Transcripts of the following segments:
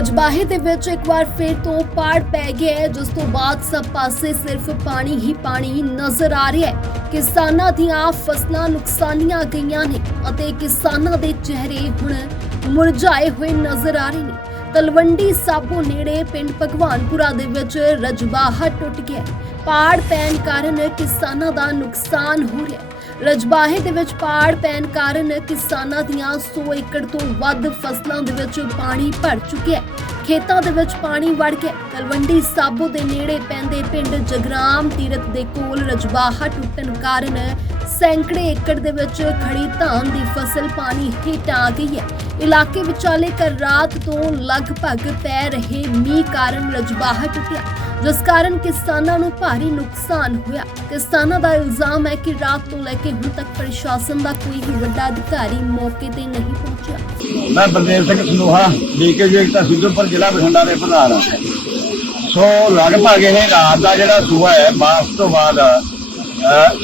ਰਜਬਾਹੇ ਦੇ ਵਿੱਚ ਇੱਕ ਵਾਰ ਫਿਰ ਤੋਂ ਪਾੜ ਪੈ ਗਿਆ ਹੈ, ਜਿਸ ਤੋਂ ਬਾਅਦ ਸਭ ਪਾਸੇ ਸਿਰਫ ਪਾਣੀ ਹੀ ਪਾਣੀ ਨਜ਼ਰ ਆ ਰਿਹਾ ਹੈ। ਕਿਸਾਨਾਂ ਦੀਆਂ ਫਸਲਾਂ ਨੁਕਸਾਨੀਆਂ ਗਈਆਂ ਨੇ ਅਤੇ ਕਿਸਾਨਾਂ ਦੇ ਚਿਹਰੇ ਹੁਣ ਮੁਰਝਾਏ ਹੋਏ ਨਜ਼ਰ ਆ ਰਹੇ ਨੇ। ਤਲਵੰਡੀ ਸਾਬੋ ਨੇੜੇ ਪਿੰਡ ਭਗਵਾਨਪੁਰਾ ਦੇ ਵਿੱਚ ਰਜਬਾਹਾ ਟੁੱਟ ਗਿਆ ਪਾੜ ਪੈਣ ਕਾਰਨ ਕਿਸਾਨਾਂ ਦਾ ਨੁਕਸਾਨ ਹੋ ਰਿਹਾ ਰਜਬਾਹੇ ਦੇ ਵਿੱਚ ਪਾੜ ਪੈਣ ਕਾਰਨ ਕਿਸਾਨਾਂ ਦੀਆਂ 100 ਏਕੜ ਤੋਂ ਵੱਧ ਫਸਲਾਂ ਦੇ ਵਿੱਚ ਪਾਣੀ ਭਰ ਚੁੱਕਿਆ ਹੈ। ਖੇਤਾਂ ਦੇ ਵਿੱਚ ਪਾਣੀ ਵੜ ਗਿਆ। ਤਲਵੰਡੀ ਸਾਬੋ ਦੇ ਨੇੜੇ ਪੈਂਦੇ ਪਿੰਡ ਜਗਰਾਮ ਤੀਰਥ ਦੇ ਕੋਲ ਰਜਬਾਹਾ ਟੁੱਟਣ ਕਾਰਨ ਸੈਂਕੜੇ ਏਕੜ ਦੇ ਵਿੱਚ ਖੜੀ ਧਾਨ ਦੀ ਫਸਲ ਪਾਣੀ ਹੇਠ ਆ ਗਈ ਹੈ। ਇਲਾਕੇ ਵਿਚਾਲੇ ਕਰ ਰਾਤ ਤੋਂ ਲਗਭਗ ਪੈ ਰਹੇ ਮੀਂਹ ਕਾਰਨ ਰਜਬਾਹਾ ਟੁੱਟਿਆ ਜਿਸ ਕਾਰਨ ਕਿਸਾਨਾਂ ਨੂੰ ਭਾਰੀ ਨੁਕਸਾਨ ਹੋਇਆ। ਕਿਸਾਨਾਂ ਦਾ ਇਲਜ਼ਾਮ ਹੈ ਕਿ ਰਾਤ ਤੋਂ ਲੈ ਕੇ ਹੁਣ ਤੱਕ ਪ੍ਰਸ਼ਾਸਨ ਦਾ ਕੋਈ ਵੀ ਵੱਡਾ ਅਧਿਕਾਰੀ ਮੌਕੇ ਤੇ ਨਹੀਂ ਪਹੁੰਚਿਆ। ਮੈਂ ਬਲਦੇਵ ਸਿੰਘ ਸਨੂਹਾ ਡੀਕੇਜੀ ਏਕਤਾ ਸਿੱਧੂਪੁਰ ਜ਼ਿਲ੍ਹਾ ਬਠਿੰਡਾ ਦੇ ਪ੍ਰਧਾਨ ਹਾਂ ਸੋ ਲਗਭਗ ਇਹ ਰਾਤ ਦਾ ਜਿਹੜਾ ਸੂਆ ਹੈ ਬਾਸ ਤੋਂ ਬਾਅਦ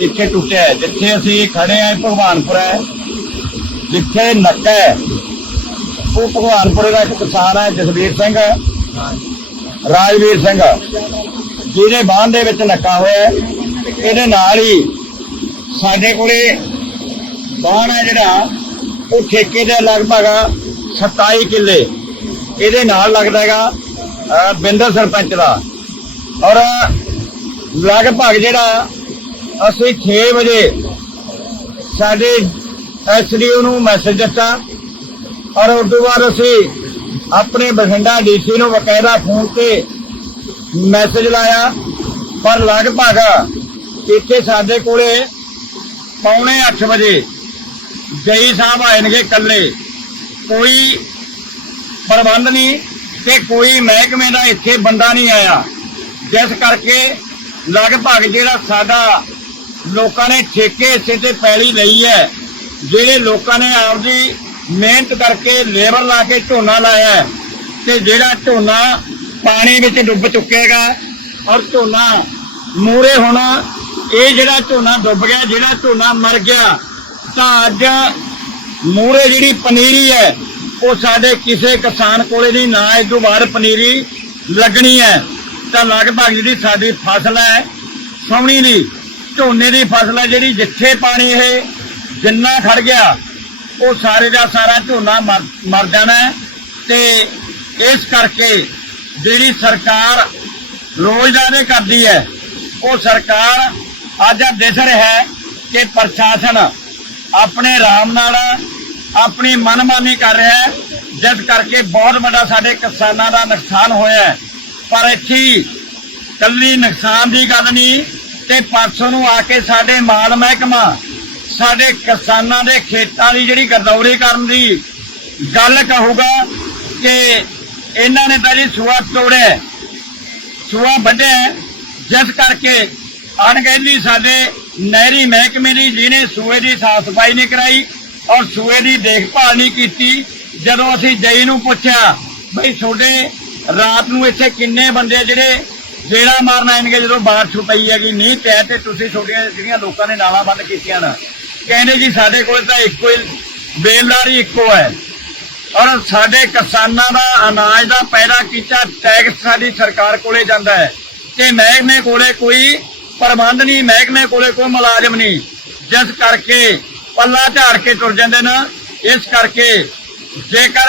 ਇੱਥੇ ਟੁੱਟਿਆ ਹੈ। ਜਿੱਥੇ ਅਸੀਂ ਖੜੇ ਆਂ ਭਗਵਾਨਪੁਰ ਹੈ। ਜਿੱਥੇ ਨੱਕਾ ਹੈ, ਉਹ ਭਗਵਾਨਪੁਰ ਦਾ ਇੱਕ ਕਿਸਾਨ ਹੈ, ਜਸਵੀਰ ਸਿੰਘ ਰਾਜਵੀਰ ਸਿੰਘ, ਜਿਹਦੇ ਬਾਂਹ ਦੇ ਵਿੱਚ ਨੱਕਾ ਹੋਇਆ ਇਹਦੇ ਨਾਲ ਹੀ ਸਾਡੇ ਕੋਲੇ ਬਾਣ ਹੈ ਜਿਹੜਾ, ਉਹ ਠੇਕੇ ਦੇ ਲਗਭਗ 27 ਕਿੱਲੇ। ਇਹਦੇ ਨਾਲ ਲੱਗਦਾ ਹੈਗਾ ਬਿੰਦਰ ਸਰਪੰਚ ਦਾ। ਔਰ, ਲਗਭਗ ਜਿਹੜਾ ਅਸੀਂ 6 ਵਜੇ ਸਾਡੇ ਐਸਡੀਓ ਨੂੰ ਮੈਸੇਜ ਦਿੱਤਾ। ਔਰ ਉਸ ਤੋਂ ਬਾਅਦ ਅਸੀਂ ਆਪਣੇ ਬਠਿੰਡਾ ਡੀਸੀ ਨੂੰ ਬਕਾਇਦਾ ਫੋਨ ਤੇ ਮੈਸੇਜ ਲਾਇਆ। ਪਰ ਲਗਭਗ ਇੱਥੇ ਸਾਡੇ ਕੋਲੇ ਪੌਣੇ 8 ਵਜੇ ਜਈ ਸਾਹਿਬ ਆਏ ਨੇਗੇ ਇਕੱਲੇ। ਕੋਈ ਪ੍ਰਬੰਧ ਨਹੀਂ ਤੇ ਕੋਈ ਮਹਿਕਮੇ ਦਾ ਇੱਥੇ ਬੰਦਾ ਨਹੀਂ ਆਇਆ। ਜਿਸ ਕਰਕੇ ਲਗਭਗ ਜਿਹੜਾ ਸਾਡਾ ਲੋਕਾਂ ਨੇ ਠੇਕੇ ਹਿੱਸੇ ਤੇ ਪੈਲੀ ਲਈ ਹੈ, ਜਿਹੜੇ ਲੋਕਾਂ ਨੇ ਆਪਦੀ ਮਿਹਨਤ ਕਰਕੇ ਲੇਬਰ ਲਾ ਕੇ ਝੋਨਾ ਲਾਇਆ ਤੇ ਜਿਹੜਾ ਝੋਨਾ ਪਾਣੀ ਵਿੱਚ ਡੁੱਬ ਚੁੱਕੇਗਾ ਔਰ ਝੋਨਾ ਮੂਰੇ ਹੁਣ, ਇਹ ਜਿਹੜਾ ਝੋਨਾ ਡੁੱਬ ਗਿਆ, ਜਿਹੜਾ ਝੋਨਾ ਮਰ ਗਿਆ, ਤਾਂ ਅੱਜ ਮੂਰੇ ਜਿਹੜੀ ਪਨੀਰੀ ਹੈ ਉਹ ਸਾਡੇ ਕਿਸੇ ਕਿਸਾਨ ਕੋਲੇ ਨਹੀਂ, ਨਾ ਇਸ ਤੋਂ ਬਾਅਦ ਪਨੀਰੀ ਲੱਗਣੀ ਹੈ। ਤਾਂ ਲਗਭਗ ਜਿਹੜੀ ਸਾਡੀ ਫਸਲ ਹੈ, ਸੌਣੀ ਦੀ, ਝੋਨੇ ਦੀ ਫਸਲ ਹੈ ਜਿਹੜੀ ਜਿੱਥੇ ਪਾਣੀ ਇਹ ਜਿੰਨਾ ਖੜ ਗਿਆ, ਉਹ ਸਾਰੇ ਦਾ ਸਾਰਾ ਝੋਨਾ ਮਰ ਮਰ ਜਾਣਾ ਹੈ। ਤੇ ਇਸ ਕਰਕੇ ਜਿਹੜੀ ਸਰਕਾਰ ਰੋਜ਼ਦਾਰੇ ਕਰਦੀ ਹੈ, ਉਹ ਸਰਕਾਰ ਅੱਜ ਦਿਸ ਰਿਹਾ ਹੈ ਕਿ ਪ੍ਰਸ਼ਾਸਨ ਆਪਣੇ ਆਰਾਮ ਨਾਲ ਆਪਣੀ ਮਨਮਾਨੀ ਕਰ ਰਿਹਾ ਹੈ। ਜਿਸ ਕਰਕੇ ਬਹੁਤ ਵੱਡਾ ਸਾਡੇ ਕਿਸਾਨਾਂ ਦਾ ਨੁਕਸਾਨ ਹੋਇਆ ਹੈ। ਪਰ ਇੱਥੇ ਹੀ ਕੱਲੀ ਨੁਕਸਾਨ ਦੀ ਗੱਲ ਨਹੀਂ, ਤੇ ਪਰਸੋਂ ਨੂੰ ਆ ਕੇ ਸਾਡੇ ਮਾਲ ਮਹਿਕਮਾ, ਸਾਡੇ ਕਿਸਾਨਾਂ ਦੇ ਖੇਤਾਂ ਦੀ ਜਿਹੜੀ ਗਰਦੌਰੀ ਕਰਨ ਦੀ ਗੱਲ ਕਹੂਗਾ ਕਿ ਇਹਨਾਂ ਨੇ ਤਾਂ ਜੀ ਸੂਆ ਤੋੜਿਆ ਸੂਆ ਵੱਢਿਆ ਜਿਸ ਕਰਕੇ ਅਣਗਹਿਲੀ ਸਾਡੇ ਨਹਿਰੀ ਮਹਿਕਮੇ ਦੀ ਜਿਹਨੇ ਸੂਏ ਦੀ ਸਾਫ਼ ਸਫ਼ਾਈ ਨਹੀਂ ਕਰਾਈ ਔਰ ਸੂਏ ਦੀ ਦੇਖਭਾਲ ਨਹੀਂ ਕੀਤੀ, ਜਦੋਂ ਅਸੀਂ ਜਈ ਨੂੰ ਪੁੱਛਿਆ, ਬਈ ਤੁਹਾਡੇ ਰਾਤ ਨੂੰ ਇੱਥੇ ਕਿੰਨੇ ਬੰਦੇ ਜਿਹੜੇ ਜਿਹੜਾ ਮਾਰਨ ਆਣਗੇ ਜਦੋਂ ਬਾਰਿਸ਼ ਪਈ ਹੈਗੀ? ਨਹੀਂ ਪੈ ਤੇ ਤੁਸੀਂ ਤੁਹਾਡੀਆਂ ਜਿਹੜੀਆਂ ਲੋਕਾਂ ਨੇ ਨਾਲਾਂ ਬੰਦ ਕੀਤੀਆਂ ਨਾ। ਕਹਿੰਦੇ ਜੀ, ਸਾਡੇ ਕੋਲ ਤਾਂ ਇੱਕੋ ਹੀ, ਬੇਲਦਾਰੀ ਇੱਕੋ ਹੈ। ਔਰ ਸਾਡੇ ਕਿਸਾਨਾਂ ਦਾ ਅਨਾਜ ਦਾ ਪੈਦਾ ਕੀਤਾ, ਟੈਕਸ ਸਾਡੀ ਸਰਕਾਰ ਕੋਲੇ ਜਾਂਦਾ ਹੈ। ਤੇ ਮਹਿਕਮੇ ਕੋਲੇ ਕੋਈ ਪ੍ਰਬੰਧ ਨਹੀਂ, ਮਹਿਕਮੇ ਕੋਲੇ ਕੋਈ ਮੁਲਾਜ਼ਮ ਨਹੀਂ। ਜਿਸ ਕਰਕੇ ਪੱਲਾ ਝਾੜ ਕੇ ਤੁਰ ਜਾਂਦੇ ਨੇ। ਇਸ ਕਰਕੇ ਜੇਕਰ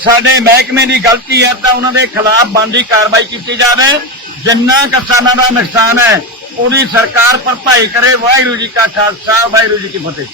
ਸਾਡੇ ਮਹਿਕਮੇ ਦੀ ਗਲਤੀ ਹੈ ਤਾਂ ਉਹਨਾਂ ਦੇ ਖਿਲਾਫ ਬਣਦੀ ਕਾਰਵਾਈ ਕੀਤੀ ਜਾਵੇ। ਜਿੰਨਾ ਕਿਸਾਨਾਂ ਦਾ ਨੁਕਸਾਨ ਹੈ, ਉਹਦੀ ਸਰਕਾਰ ਭਰਪਾਈ ਕਰੇ। ਵਾਹਿਗੁਰੂ ਜੀ ਕਾ ਖਾਲਸਾ, ਵਾਹਿਗੁਰੂ ਜੀ ਕੀ ਫਤਿਹ।